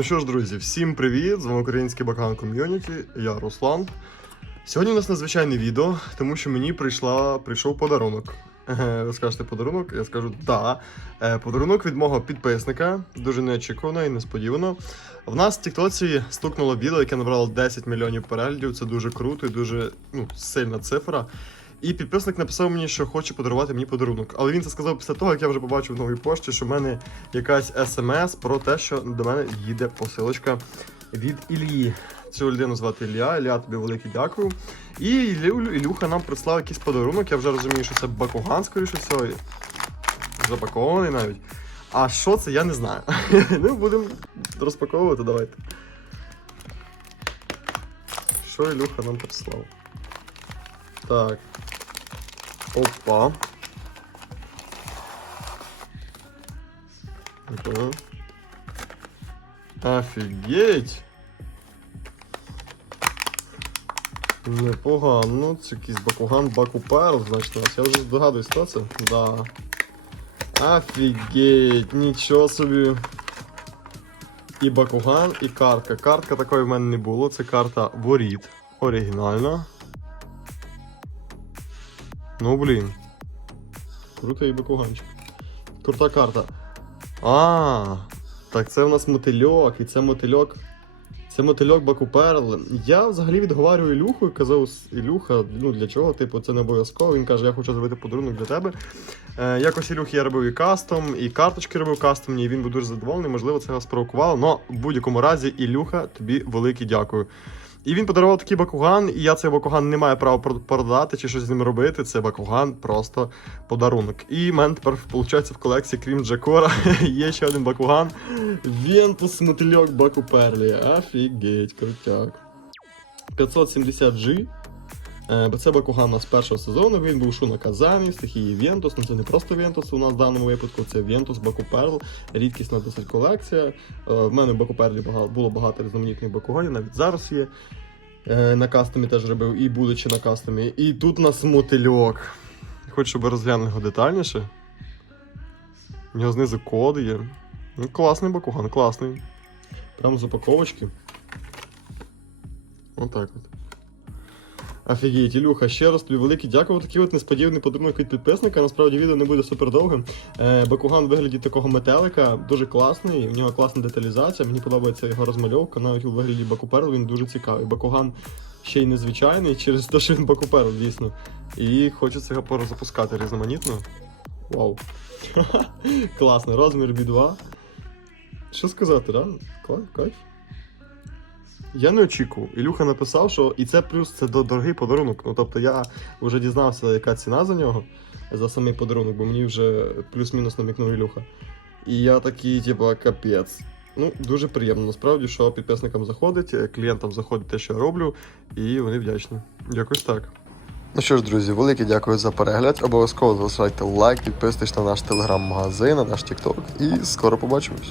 Ну що ж, друзі, всім привіт! З вами український Бакан ком'юніті, я Руслан. Сьогодні у нас надзвичайне відео, тому що мені прийшла, прийшов подарунок. Ви скажете подарунок? Я скажу да. Е, Подарунок від мого підписника, дуже неочікувано і несподівано. В нас в Тіктоці стукнуло відео, яке набрало 10 мільйонів переглядів. Це дуже круто і дуже ну, сильна цифра. І підписник написав мені, що хоче подарувати мені подарунок. Але він це сказав після того, як я вже побачив в новій пошті, що в мене якась смс про те, що до мене їде посилочка від Іллі. Цю людину звати Ілля. Ілля, тобі велике дякую. І Ілю, Ілюха нам прислав якийсь подарунок. Я вже розумію, що це Бакуган, скоріше всього. Запакований навіть. А що це, я не знаю. ну, будемо розпаковувати, давайте. Що Ілюха нам прислав? Так. Опа. Ага. Офігеть! Непогано. Це якийсь Бакуган Баку Перл, значить, у нас. Я вже здогадуюсь, хто це? Да. Офігеть, нічого собі. І Бакуган, і картка. Картка такої в мене не було. Це карта Воріт. Оригінальна. Ну блін. Круто і Бакуганчик. Крута карта. А, так це у нас мотильок, і це мотильок. Це мотильок Баку Перл. Я взагалі відговарюю Ілюху і казав Ілюха, ну для чого, типу, це не обов'язково. Він каже, я хочу зробити подарунок для тебе. Е, якось Ілюхі я робив і кастом, і карточки робив кастомні, і він був дуже задоволений. Можливо, це його спровокувало. Але в будь-якому разі, Ілюха, тобі велике дякую. І він подарував такий бакуган, і я цей бакуган не маю права продати чи щось з ним робити. Це бакуган просто подарунок. І в мене тепер, виходить, в колекції, крім Джакора, є ще один бакуган. Вентус мотильок Бакуперлі. Офігеть, крутяк. 570G. Е, це Бакуган з першого сезону. Він був шу на Казані, стихії Вентус. Ну це не просто Вентус у нас в даному випадку, це Вентус Баку Перл, рідкісна досить колекція. Е, В мене в Баку Перлі бага- було багато різноманітних бакуганів, навіть зараз є. Е, На кастомі теж робив, і будучи на кастомі. І тут у нас мотильок. Хочу, щоб розглянули його детальніше. У нього знизу код є. Ну, класний бакуган, класний. Прям з упаковочки. Отак от. Офігеть, Ілюха, ще раз тобі велике дякую. Такий от несподіваний подарунок від підписника. Насправді відео не буде супер довгим. Е, Бакуган в вигляді такого метелика, дуже класний, в нього класна деталізація. Мені подобається його розмальовка, навіть у вигляді Бакуперл він дуже цікавий. Бакуган ще й незвичайний через те, що він Бакуперл, дійсно. І хочеться його порозапускати різноманітно. Вау. Класно, розмір B2. Що сказати, да? Кайф. Я не очікував. Ілюха написав, що і це плюс це дорогий подарунок. Ну тобто я вже дізнався, яка ціна за нього, за самий подарунок, бо мені вже плюс-мінус намікнув Ілюха. І я такий, типу, капець. Ну, дуже приємно, насправді, що підписникам заходить, е, клієнтам заходить те, що я роблю, і вони вдячні. Якось так. Ну що ж, друзі, велике дякую за перегляд. Обов'язково залишайте лайк, підписуйтесь на наш телеграм-магазин, на наш TikTok і скоро побачимось.